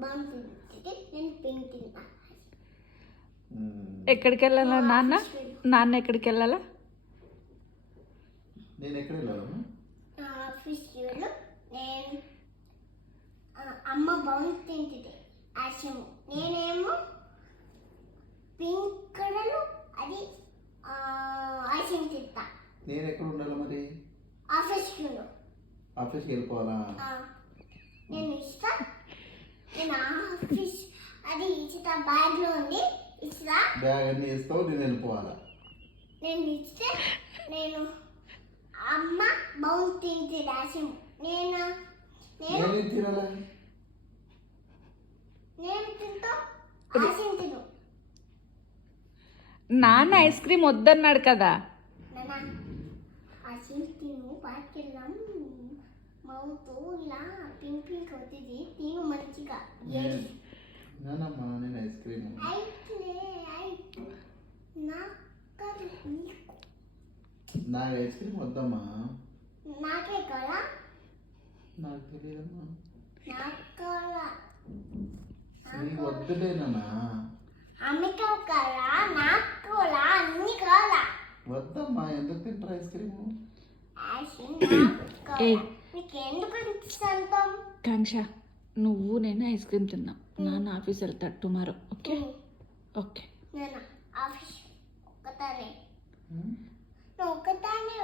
Brown తింటుంది, నేను pink తింటా. ఎక్కడికి వెళ్ళాలా నాన్న ఎక్కడికి వెళ్ళాలా? నేను ఎక్కడ వెళ్ళాను? ఆఫీస్ వెళ్ళు. నేను అమ్మ బ్రౌన్ తింటుంది యాషము, నేనేమో పింక్ కలర్ అది యాషం తింటా. నేను ఎక్కడ ఉండాలి మరి? ఆఫీస్కి వెళ్ళు. ఆఫీస్కి వెళ్ళిపోవాలా? నేను ఇస్తా, నేను ఆఫీస్ అది ఇస్తా, బ్యాగ్లో ఉంది ఇస్తా. బ్యాగ్ అన్ని ఇస్తావు, నేను వెళ్ళిపోవాలా? నేను ఇస్తే నేను అమ్మ బౌన్ తింటే రాసి నేను నేను తినాలా? నేను తింటా ఆశం తిను. నాన్న ఐస్ క్రీమ్ వద్దన్నాడు కదా. నాన్న ఆశం తిను, బాకెళ్ళాం మౌత్ ఇలా పింక్ పింక్ అవుతుంది, తిను మంచిగా. నానమ్మా నేను ఐస్ క్రీమ్ నాకు ఐస్ క్రీమ్ వద్దమ్మా. నాకే కదా, నాకు తెలియదమ్మా. నాకు కదా, నీకు వద్దులేనా? అమ్మకి కదా, నాకు కూడా అన్ని కదా. వద్దమ్మా, ఎందుకు తింటారు ఐస్ క్రీము? నీకు ఎందుకు ఇస్తాం? కాంక్ష, నువ్వు నేను ఐస్ క్రీమ్ తిందాం. నాన్న ఆఫీస్ వెళ్తాడు టుమారో. Okay okay. నేను ఆఫీస్ ఒక్కతానే, నువ్వు ఒక్కతానే